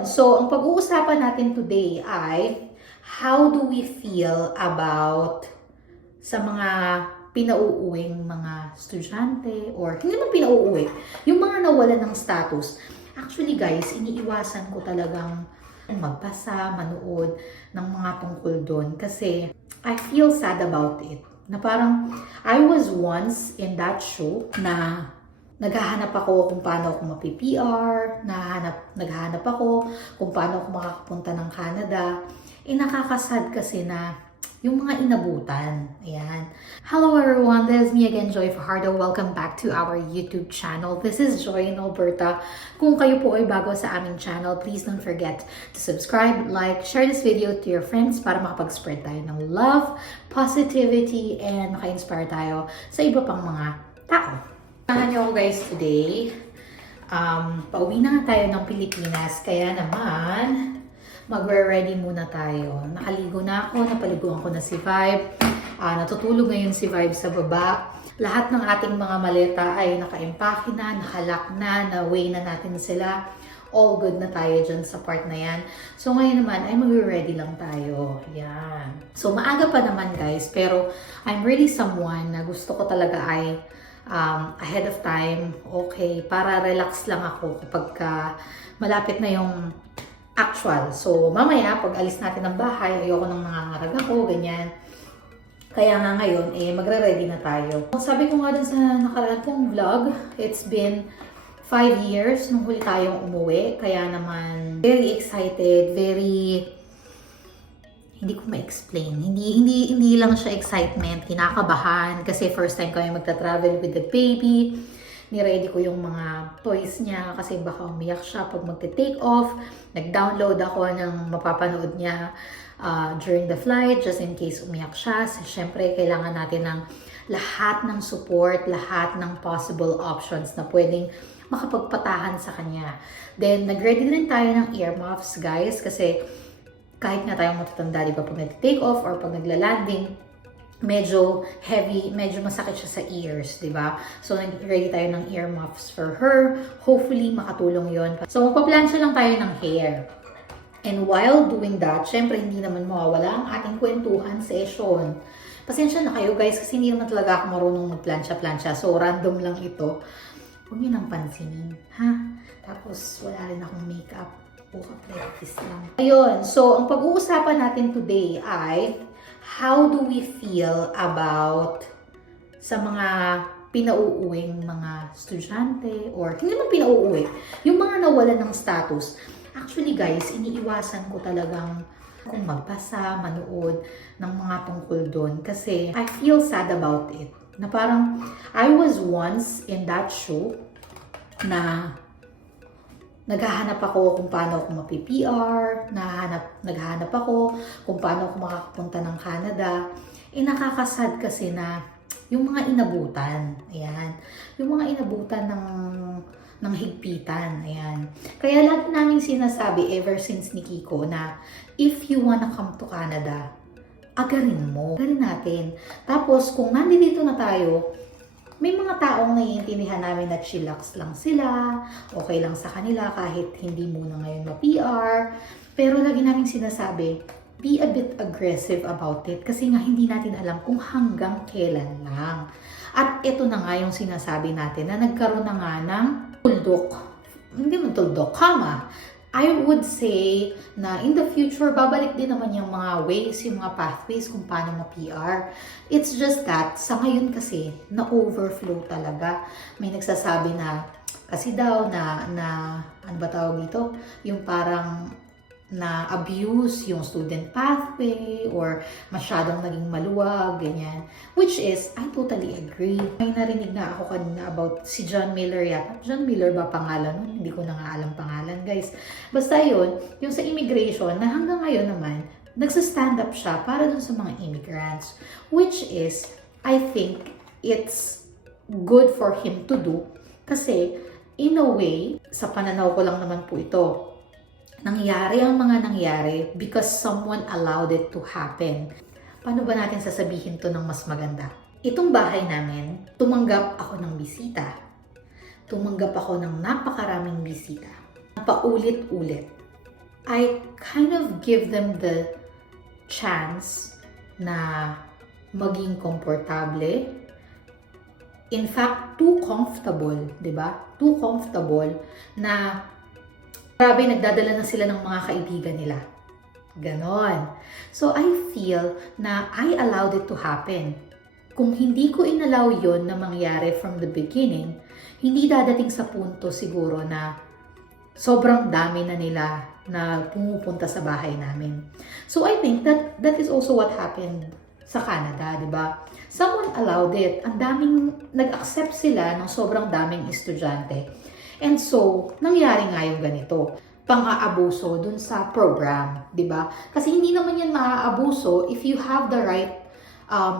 So, ang pag-uusapan natin today ay how do we feel about sa mga pinauuwing mga estudyante or hindi naman pinauuwi, yung mga nawalan ng status. Actually guys, iniiwasan ko talagang magbasa, manood ng mga tungkol doon kasi I feel sad about it. Na parang I was once in that show na naghahanap ako kung paano ako mapi-PR, naghahanap ako kung paano ako makakapunta ng Canada. Nakakasad kasi na yung mga inabutan. Ayan. Hello everyone, this is me again, Joy Fajardo. Welcome back to our YouTube channel. This is Joy in Alberta. Kung kayo po ay bago sa aming channel, please don't forget to subscribe, like, share this video to your friends para makapag-spread tayo ng love, positivity, and maka-inspire tayo sa iba pang mga tao. Samahan niyo ako guys today. Pauwi na nga tayo ng Pilipinas, kaya naman magre-ready muna tayo. Nakaligo na ako, napaliguan ko na si Vibe. Natutulog ngayon si Vibe sa baba. Lahat ng ating mga maleta ay naka-empake na, nakalak na, na-weigh na natin sila. All good na tayo dyan sa part na yan. So ngayon naman ay magre-ready lang tayo. Yan. So maaga pa naman guys, pero I'm really someone na gusto ko talaga ay ahead of time, okay, para relax lang ako kapag malapit na yung actual. So, mamaya, pag alis natin ng bahay, ayoko nang nangangarag ako, ganyan. Kaya nga ngayon, magre-ready na tayo. Sabi ko nga dun sa nakaraan kong vlog, it's been 5 years nung huli tayong umuwi. Kaya naman, very excited, hindi ko ma-explain. Hindi lang siya excitement, kinakabahan. Kasi first time kami magta-travel with the baby. Niready ko yung mga toys niya kasi baka umiyak siya pag magte-take off. Nag-download ako ng mapapanood niya during the flight just in case umiyak siya. So, syempre, kailangan natin ng lahat ng support, lahat ng possible options na pwedeng makapagpatahan sa kanya. Then, nag-ready din tayo ng earmuffs, guys, kasi kahit nga tayong matatanda, di ba, pag nag-take off or pag nagla-landing, medyo heavy, medyo masakit siya sa ears, di ba? So, nag-ready tayo ng earmuffs for her. Hopefully, makatulong yon. So, magpa-plansya lang tayo ng hair. And while doing that, syempre, hindi naman mawawala ang ating kwentuhan session. Pasensya na kayo, guys, kasi hindi naman talaga ako marunong magplansya-plansya. So, random lang ito. Huwag niyo nang pansinin, ha? Tapos, wala rin akong makeup. Practice lang. Ayun, so, ang pag-uusapan natin today ay how do we feel about sa mga pinauuwing mga estudyante or hindi naman pinauuwi, yung mga nawalan ng status. Actually guys, iniiwasan ko talagang kung magbasa, manood ng mga tungkol doon kasi I feel sad about it. Na parang I was once in that show na naghahanap ako kung paano ako mapi-PR, naghahanap ako kung paano ako makakapunta ng Canada. Nakakasad kasi na yung mga inabutan, ayan, yung mga inabutan ng higpitan, ayan. Kaya lagi namin sinasabi ever since ni Kiko na if you wanna come to Canada, agarin natin. Tapos kung nandito na tayo, may mga taong naiintindihan namin na chillax lang sila, okay lang sa kanila kahit hindi muna ngayon ma-PR. Pero lagi namin sinasabi, be a bit aggressive about it kasi nga hindi natin alam kung hanggang kailan lang. At ito na nga yung sinasabi natin na nagkaroon na nga ng tuldok. Hindi man tuldok, kama. I would say na in the future, babalik din naman yung mga ways, yung mga pathways kung paano ma-PR. It's just that, sa ngayon kasi, na-overflow talaga. May nagsasabi na, kasi daw na ano ba tawag dito? Yung parang na-abuse yung student pathway or masyadong naging maluwag, ganyan. Which is, I totally agree. May narinig na ako kanina about si John Miller yata. John Miller ba pangalan nun? Hindi ko na nga alam pangalan, guys. Basta yun, yung sa immigration, na hanggang ngayon naman, nagsa-stand up siya para dun sa mga immigrants. Which is, I think, it's good for him to do. Kasi, in a way, sa pananaw ko lang naman po ito, nangyari ang mga nangyari because someone allowed it to happen. Paano ba natin sasabihin to ng mas maganda? Itong bahay namin, tumanggap ako ng bisita. Tumanggap ako ng napakaraming bisita. Paulit-ulit. I kind of give them the chance na maging komportable. In fact, too comfortable, di ba? Too comfortable na grabe, nagdadala na sila ng mga kaibigan nila. Ganon. So, I feel na I allowed it to happen. Kung hindi ko inallow yon na mangyari from the beginning, hindi dadating sa punto siguro na sobrang dami na nila na pumupunta sa bahay namin. So, I think that is also what happened sa Canada, di ba? Someone allowed it. Ang daming, nag-accept sila ng sobrang daming estudyante. And so, nangyari nga yung ganito, pang-aabuso dun sa program, di ba? Kasi hindi naman yan maaabuso if you have the right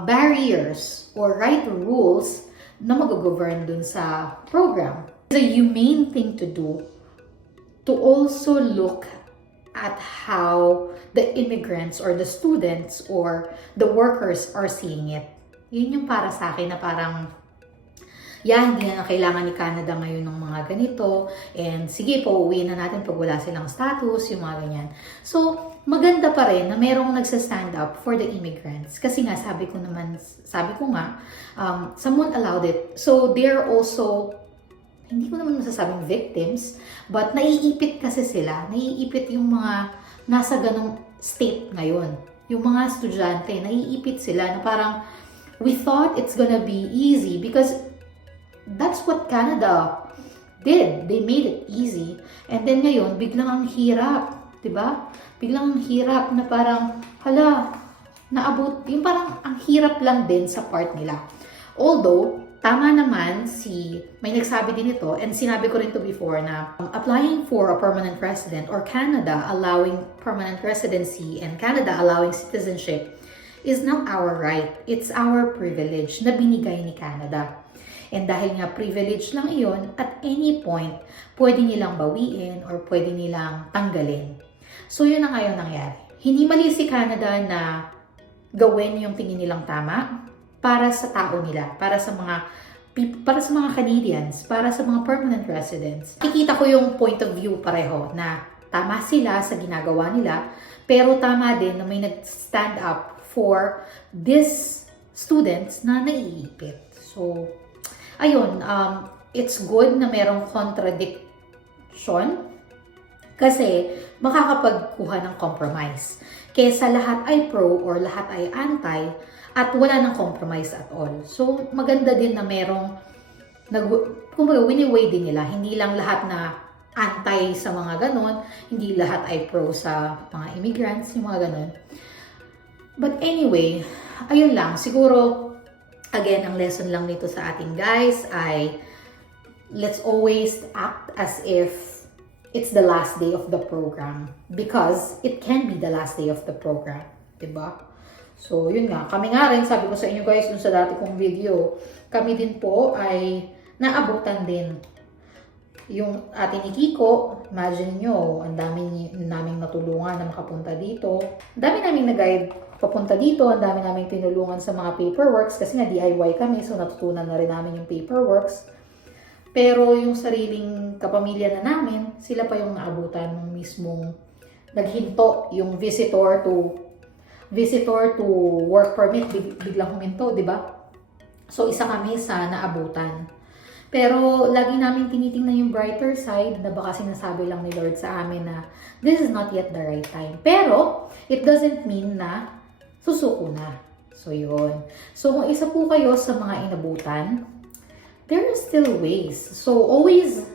barriers or right rules na mag-govern dun sa program. It's a humane thing to do to also look at how the immigrants or the students or the workers are seeing it. Yun yung para sa akin na parang hindi na kailangan ni Canada ngayon ng mga ganito. And sige po, uwiin na natin pag wala silang status, yung mga ganyan. So, maganda pa rin na merong nagsa-stand up for the immigrants. Kasi nga, sabi ko nga, someone allowed it. So, they're also, hindi ko naman masasabing victims, but naiipit kasi sila. Naiipit yung mga nasa ganong state ngayon. Yung mga estudyante, naiipit sila na parang, we thought it's gonna be easy because that's what Canada did. They made it easy. And then ngayon, biglang ang hirap. Diba? Biglang ang hirap na parang, naabot. Yung parang ang hirap lang din sa part nila. Although, tama naman may nagsabi din ito, and sinabi ko rin to before na applying for a permanent resident or Canada allowing permanent residency and Canada allowing citizenship is not our right. It's our privilege na binigay ni Canada. And dahil nga privilege lang iyon, at any point, pwede nilang bawiin or pwede nilang tanggalin. So yun na ngayon nangyari. Hindi mali si Canada na gawin yung tingin nilang tama para sa tao nila, para sa mga Canadians, para sa mga permanent residents. Nakikita ko yung point of view pareho na tama sila sa ginagawa nila, pero tama din na may nag-stand up for these students na naiipit. So, ayun, it's good na merong contradiction kasi makakapagkuha ng compromise. Kesa lahat ay pro or lahat ay anti at wala ng compromise at all. So, maganda din na merong kumbaga, wini-weigh din nila. Hindi lang lahat na anti sa mga ganon, hindi lahat ay pro sa mga immigrants, yung mga ganon. But anyway, ayun lang. Siguro, again, ang lesson lang nito sa ating guys ay let's always act as if it's the last day of the program because it can be the last day of the program, diba? So, yun nga. Kami nga rin, sabi ko sa inyo guys, dun sa dati kong video, kami din po ay naabutan din. Yung ating ni Kiko, imagine nyo, ang dami naming natulungan na makapunta dito. Ang dami naming nag-guide papunta dito, ang dami naming tinulungan sa mga paperworks kasi nga DIY kami, so natutunan na rin namin yung paperworks. Pero yung sariling kapamilya na namin, sila pa yung naabutan ng mismong naghinto, yung visitor to work permit, biglang huminto, di ba? So, isa kami sa naabutan. Pero, lagi namin tinitingnan yung brighter side na baka sinasabi lang ni Lord sa amin na this is not yet the right time. Pero, it doesn't mean na susuko na. So, yun. So, kung isa po kayo sa mga inabutan, there are still ways. So, always,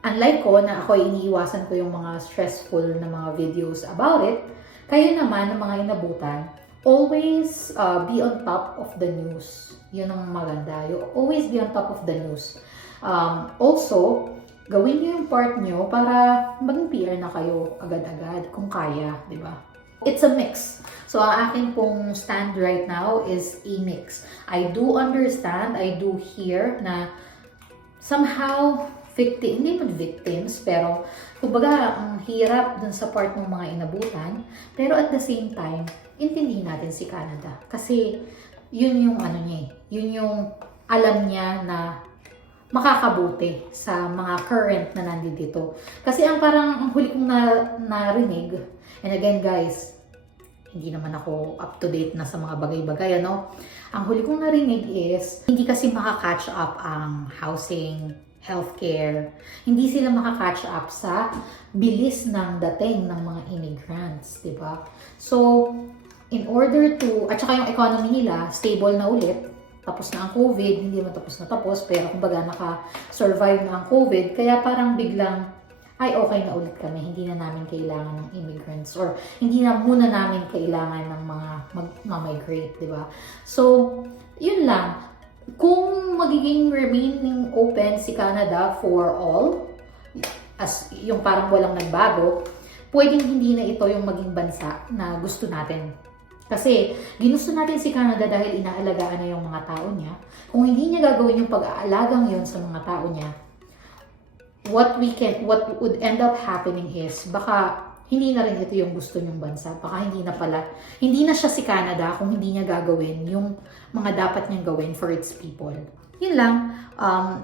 unlike ko na ako iniiwasan ko yung mga stressful na mga videos about it, kayo naman ng mga inabutan, always be on top of the news. Yun ang maganda. You always be on top of the news. Also, gawin niyo yung part niyo para maging PR na kayo agad-agad kung kaya, di ba? It's a mix. So, ang akin pong stand right now is a mix. I do understand, I do hear na somehow hindi man victims, pero kumbaga ang hirap dun sa part ng mga inabutan. Pero at the same time, intindihin natin si Canada. Kasi yun yung ano niya, yun yung alam niya na makakabuti sa mga current na nandito. Kasi ang parang ang huli kong narinig, and again guys, hindi naman ako up to date na sa mga bagay-bagay, ano? Ang huli kong narinig is, hindi kasi makakatch up ang housing, healthcare. Hindi sila makakatch up sa bilis ng dating ng mga immigrants, di ba? So, in order to, at saka yung economy nila, stable na ulit, tapos na ang COVID, hindi man tapos na tapos, pero kumbaga naka-survive na ang COVID, kaya parang biglang, ay okay na ulit kami, hindi na namin kailangan ng immigrants or hindi na muna namin kailangan ng mga mag-migrate, di ba? So, yun lang. Kung magiging remaining open si Canada for all, as yung parang walang nagbago, pwedeng hindi na ito yung maging bansa na gusto natin. Kasi ginusto natin si Canada dahil inaalagaan na yung mga tao niya. Kung hindi niya gagawin yung pag-aalagang yon sa mga tao niya, what would end up happening is, baka hindi na rin ito yung gusto niyong bansa. Baka hindi na siya si Canada kung hindi niya gagawin yung mga dapat niyang gawin for its people. Yun lang.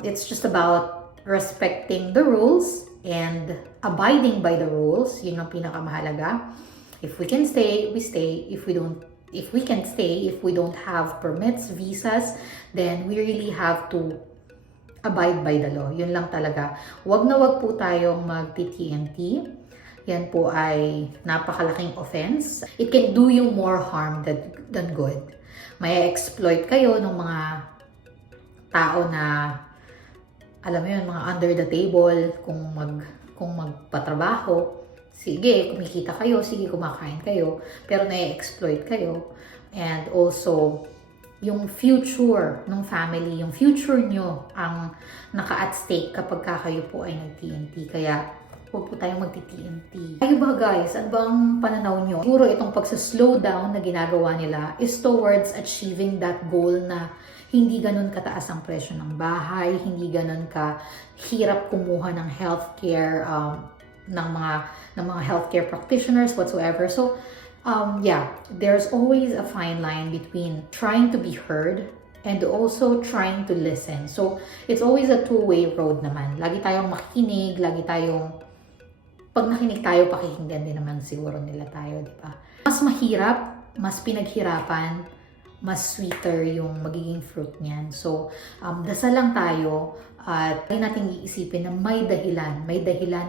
It's just about respecting the rules and abiding by the rules. Yun ang pinakamahalaga. If we can stay, we stay. If we can stay, if we don't have permits, visas, then we really have to abide by the law. Yun lang talaga. Wag na wag po tayong mag-TNT. Yan po ay napakalaking offense. It can do you more harm than good. May exploit kayo ng mga tao na, alam mo yun, mga under the table, kung magpatrabaho. Sige, kumikita kayo, sige, kumakain kayo, pero na-exploit kayo. And also, yung future ng family, yung future nyo ang naka-at stake kapag kayo po ay nag-TNT. Kaya, huwag po tayong magti-TNT. Kayo ba guys, ano bang pananaw nyo? Siguro itong pagsa-slow down na ginagawa nila is towards achieving that goal na hindi ganun kataas ang presyo ng bahay, hindi ganun ka hirap kumuha ng healthcare, ng mga healthcare practitioners whatsoever. So, yeah, there's always a fine line between trying to be heard and also trying to listen. So, it's always a two-way road naman. Lagi tayong makikinig, pag nakinig tayo, pakikinggan din naman siguro nila tayo, di ba? Mas mahirap, mas pinaghirapan, mas sweeter yung magiging fruit niyan. So, dasal lang tayo at lagi natin iisipin na may dahilan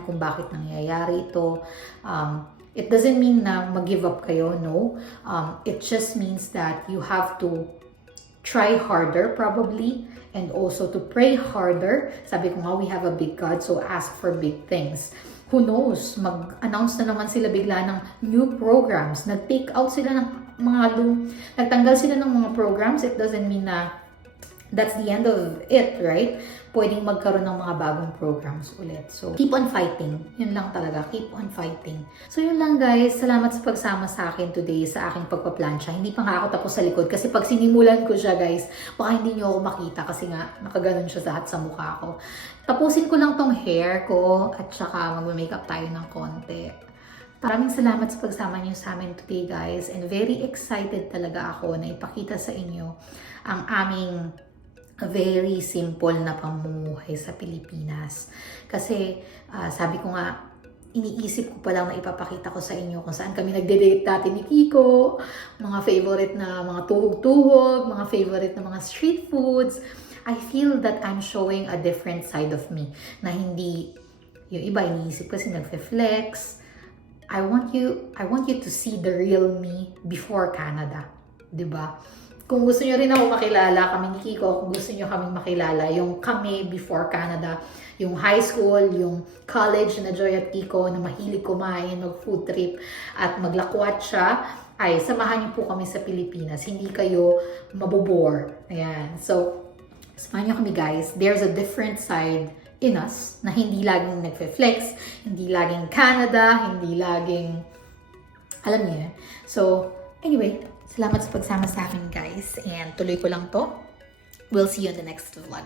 kung bakit nangyayari ito. It doesn't mean na mag-give up kayo, no. It just means that you have to try harder probably and also to pray harder. Sabi ko nga, we have a big God, so ask for big things. Who knows, mag-announce na naman sila bigla ng new programs. Nag-take out sila ng nagtanggal sila ng mga programs. It doesn't mean na that's the end of it, right? Pwedeng magkaroon ng mga bagong programs ulit. So, keep on fighting. Yun lang talaga. Keep on fighting. So, yun lang guys. Salamat sa pagsama sa akin today sa aking pagpaplansya. Hindi pa nga ako tapos sa likod kasi pag sinimulan ko siya guys, baka hindi nyo ako makita kasi nga nakaganon siya sa mukha ko. Tapusin ko lang tong hair ko at saka mag-makeup tayo ng konti. Maraming salamat sa pagsama niyo sa amin today guys, and very excited talaga ako na ipakita sa inyo ang aming very simple na pamumuhay sa Pilipinas. Kasi sabi ko nga, iniisip ko pa lang na ipapakita ko sa inyo kung saan kami nagde-date dati ni Kiko, mga favorite na mga tuhog-tuhog, mga favorite na mga street foods. I feel that I'm showing a different side of me na hindi yung iba iniisip kasi nagfe-flex. I want you to see the real me before Canada, 'di ba? Kung gusto niyo rin ako makilala, kami ni Kiko, kung gusto niyo kaming makilala, yung kami before Canada, yung high school, yung college na Joy at Kiko na mahilig kumain, mag-food trip at maglakwat siya, ay samahan niyo po kami sa Pilipinas. Hindi kayo mabobore. Ayan. So, samahan niyo kami guys. There's a different side in us na hindi laging nagfe-flex, hindi laging Canada, hindi laging, alam niyo. So, anyway, salamat sa pagsama sa akin guys, and tuloy ko lang to. We'll see you in the next vlog.